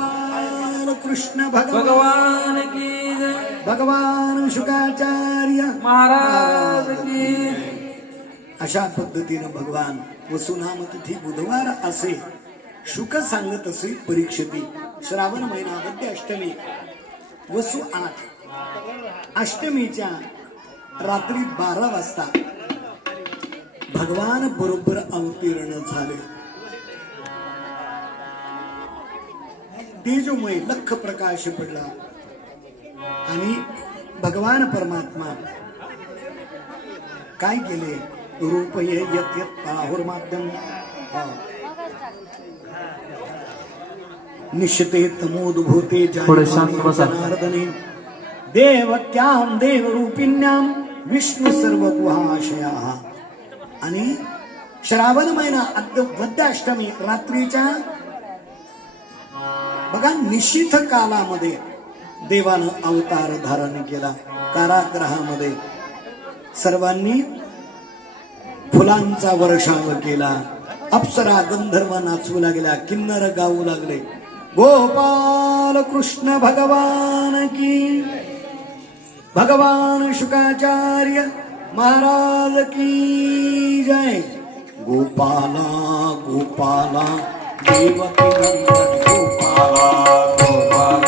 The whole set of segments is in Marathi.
भगवान कृष्ण भगवान की भगवान शुकाचार्य महाराज की अशा पद्धतीनं भगवान वसुनाम तिथी बुधवार असे शुक सांगत असे परीक्षती श्रावण महिना मध्य अष्टमी वसु आठ अष्टमीच्या रात्री बारा वाजता भगवान बरोबर अवतीर्ण झाले. तेजमय लख प्रकाश पडला. आणि भगवान परमात्मा काय केले? रूप हे. यत यत पाहुर माध्यम निश्चिते तमोदूते जनार्दने. देवक्याम देव रूपिण्याम विष्णु सर्व गुहाशया आणि श्रावण महिना अद्य वद्याष्टमी रात्रीच्या बघा निशित कालामध्ये देवानं अवतार धारण केला. काराग्रहामध्ये सर्वांनी फुलांचा वर्षाव केला. अप्सरा गंधर्व नाचू लागल्या किन्नर गाऊ लागले. गोपाल कृष्ण भगवान की भगवान शुकाचार्य महाराज की जय. गोपाला गोपाला. దేవకి నందరి గోపాల గోపాల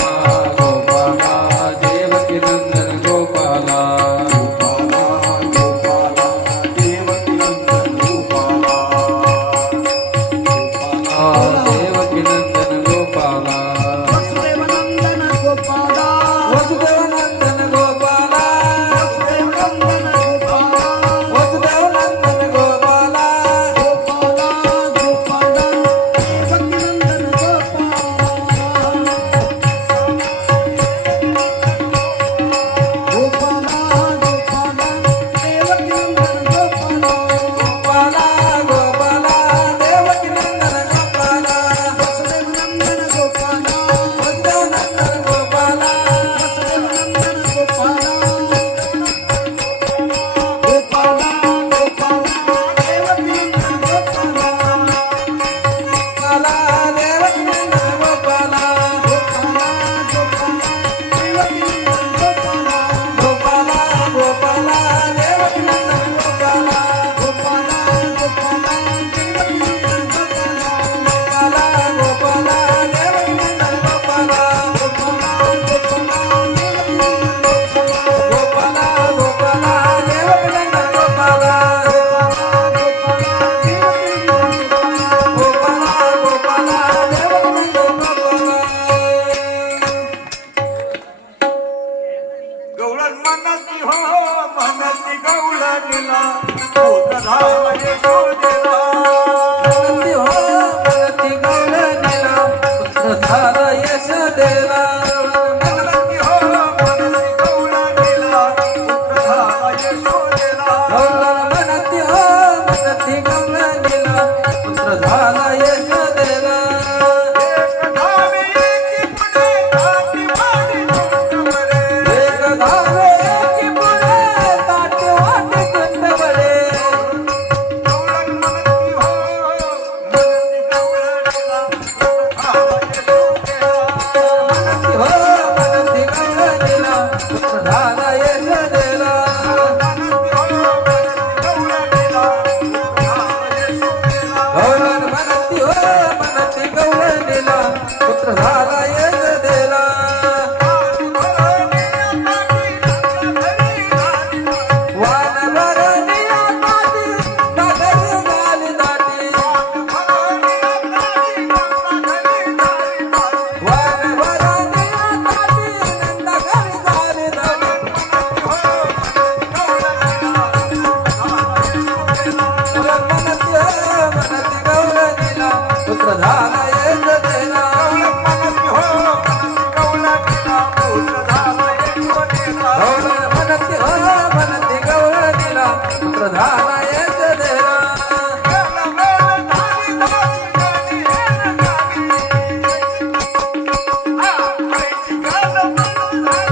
Bye.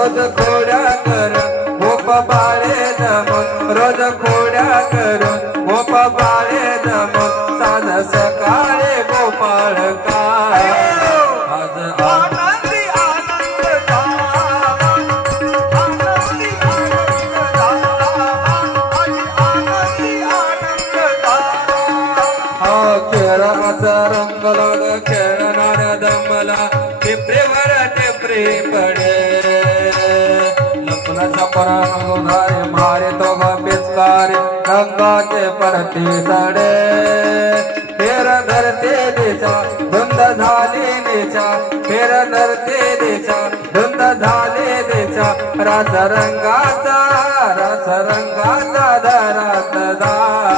ভগত अंगारे रंगाचे पडते सडे फेर धरते देचा धुंद झाले देचा फेर धरते देचा धुंद झाले देचा रस रंगाचा रस रंगाचा धरत दा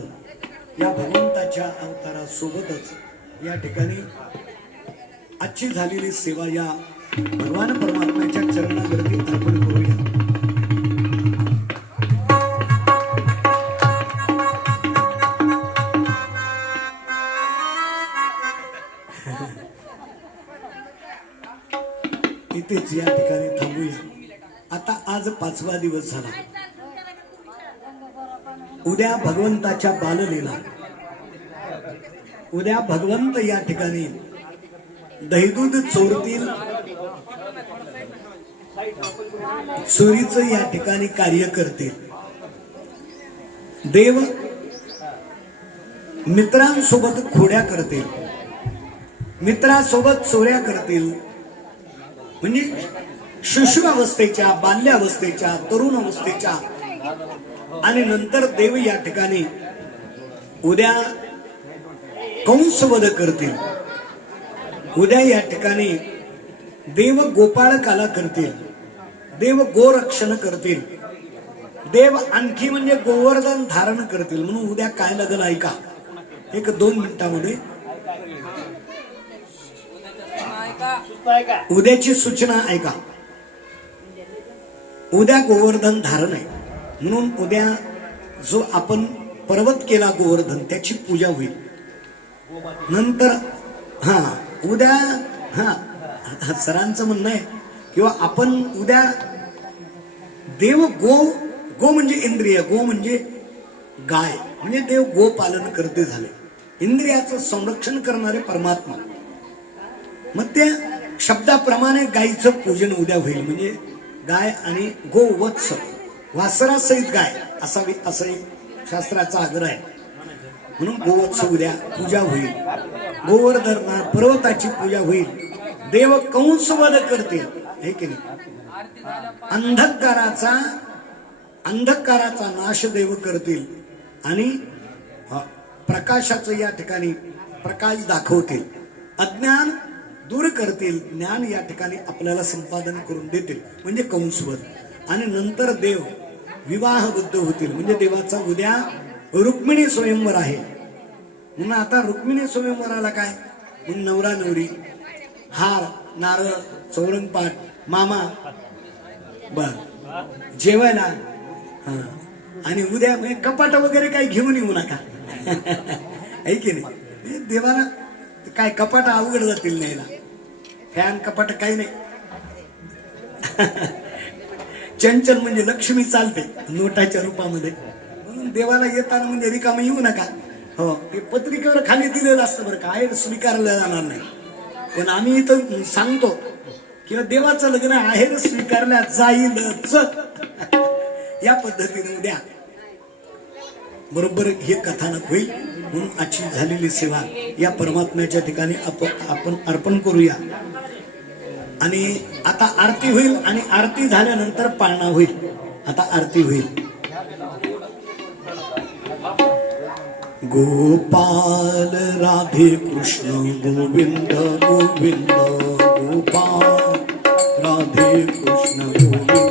झालं. या भगवंताच्या अवतारासोबतच या ठिकाणी आजची झालेली सेवा या भगवान परमात्म्याच्या चरणावरती अर्पण करूया. इथेच या ठिकाणी थांबूया. आता आज पाचवा दिवस झाला. उद्या भगवंताच्या बाललीला. उद्या भगवंत या ठिकाणी दहीदूध चोरतील. चोरीच या ठिकाणी कार्य करतील. देव मित्रांसोबत खोड्या करतील. मित्रासोबत चोऱ्या करतील. म्हणजे शिशु बाल्यावस्थेच्या तरुण अवस्थेच्या आणि नंतर देव या ठिकाणी उद्या कंसवध करतील. उद्या या ठिकाणी देव गोपाळकाला करतील. देव गोरक्षण करतील. देव आणखी म्हणजे गोवर्धन धारण करतील. म्हणून उद्या काय लागल ऐका. एक दोन मिनिटामध्ये. उद्याची सूचना ऐका. उद्या गोवर्धन धारण आहे. म्हणून उद्या जो आपण पर्वत केला गोवर्धन त्याची पूजा होईल. नंतर हा उद्या हा सरांचं म्हणणं आहे किंवा आपण उद्या देव गो गो म्हणजे इंद्रिय गो म्हणजे गाय म्हणजे देव गो पालन करते झाले. इंद्रियाचं संरक्षण करणारे परमात्मा. मग त्या शब्दाप्रमाणे गायीचं पूजन उद्या होईल म्हणजे गाय आणि गो वत्स. वासरासहित गाय. असावी असं एक शास्त्राचा आग्रह आहे. म्हणून गोवत्स उद्या पूजा होईल. गोवर्धन पर्वताची पूजा होईल. देव कंसवध करतील. हे की नाही अंधकाराचा अंधकाराचा नाश देव करतील. आणि प्रकाशाचं या ठिकाणी प्रकाश दाखवतील. अज्ञान दूर करतील. ज्ञान या ठिकाणी आपल्याला संपादन करून देतील. म्हणजे कंसवध. आणि नंतर देव विवाहबद्ध होतील. म्हणजे देवाचा उद्या रुक्मिणी स्वयंवर आहे. म्हणून आता रुक्मिणी स्वयंवराला काय? मग नवरा नवरी हार नारळ चौरंगपाट मामा बर. जेवायला. हा. आणि उद्या म्हणजे कपाट वगैरे काही घेऊन येऊ नका. आहे की नाही? हे देवाला काय कपाट अवघड जातील न्यायला. फॅन कपाट काही नाही. चंचल म्हणजे लक्ष्मी चालते नोटाच्या रूपामध्ये. म्हणून देवाला येताना म्हणजे रिकामा येऊ नका. हो ते पत्रिकेवर खाली दिलेलं असतं बरं का आहे स्वीकारलं जाणार नाही. पण आम्ही इथं सांगतो किंवा देवाचं लग्न आहेर स्वीकारल्या जाईल या पद्धतीने उद्या बरोबर हे कथानक होईल म्हणून आजची झालेली सेवा या परमात्म्याच्या ठिकाणी आपण अर्पण करूया. आणि आता आरती होईल आणि आरती झाल्यानंतर पाळणा होईल. आता आरती होईल. गोपाल राधे कृष्ण गोविंद गोविंद गोपाल राधे कृष्ण गोविंद.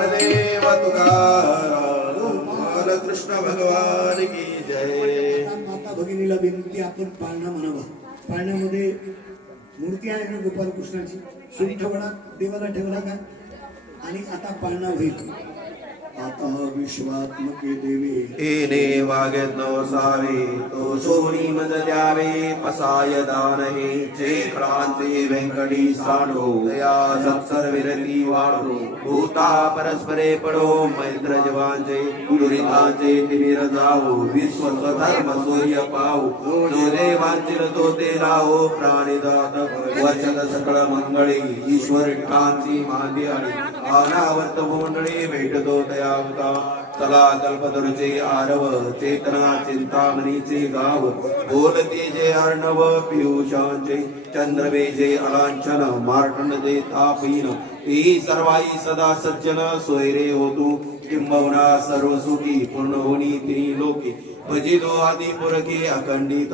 देव तुकाराम कृष्ण भगवान की जय। माता भगिनीला विनंती आपण पाळणा म्हणावा. पाळण्यामध्ये मूर्ती आहे ना गोपालकृष्णाची? सुरी ठेवला देवाला ठेवला का? आणि आता पाळणा होईल. आता विश्वात्मके देवी। एने वागेत सावे तो सोनी मज द्यावे पसाय दानहे जे क्रांते वेंकटी साडो दया सत्सर विरती वाढो भूता परस्परे पडो मैत्र जवांचे दुरितांचे तिमिर जाओ विश्व स्वधर्म सूर्य पावो जो देवांचिल तो ते लावो प्राणी दात वर्षद सकळ मंगळी ईश्वर कांची आणि अनावर्त मंडळी भेटतो होता चला कल्पतरुचे आरव चेतना चिंतामणीचे गाव बोलते जे अर्णव पियुषांचे चंद्रवेजे अलांचन मार्तंड जे तापीन। ही सर्वाई सदा सज्जन सोयरे होतो। किंबवना सर्व सुखी पूर्ण होणी तिनी लोके। भजितो आदि पुरखे अखंडित।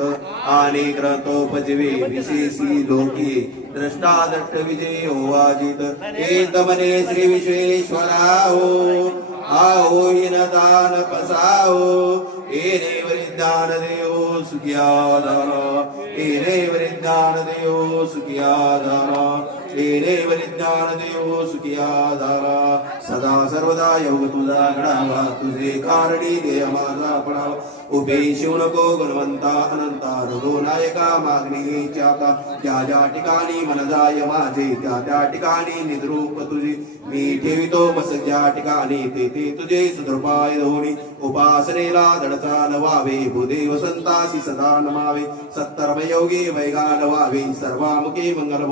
आणि ग्रंथोपजीवे विशेषी लोके। द्रष्टा दट्ट विजय होवाजित एक मने श्री विश्वेश्वरा हो आओ इन दान पसाओ एने वरिदान देव सुखियाधारा एने वरिदान देव सुखियाधारा एने वरिदान देव सुखियाधारा सदा सर्वदा योग तुझा घडावा तुझे कारणी दे माझा पडावा उभे गुणवंता अनंता मागणी आता ज्या ज्या ठिकाणी माझे त्या त्या ठिकाणी निद्रूप तुझे. मी ठेवितो बस ज्या ठिकाणी ते ते तुझे सुदृपाय उपासनेला दडचा नवावे सदा नमावे. सत्तर्म योगी वैगाल व्हावे सर्वामुखी मंगल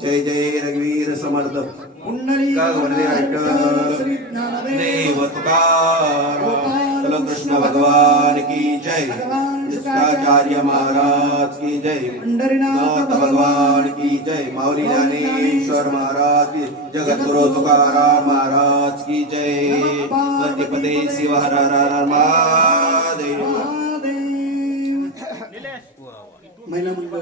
जय जय रघुवीर समर्थ. पुंडली का वरदे ऐकलं? श्री ज्ञानदेव। तुकाराम चलो कृष्ण भगवान की जय शुक्राचार्य महाराज की जय नाथ भगवान की जय माऊली ज्ञानेश्वर महाराज की जगत गुरु तुकाराम महाराज की जय मध्यपदे शिव हर हर हर महादेव महादेव महिला मंडळ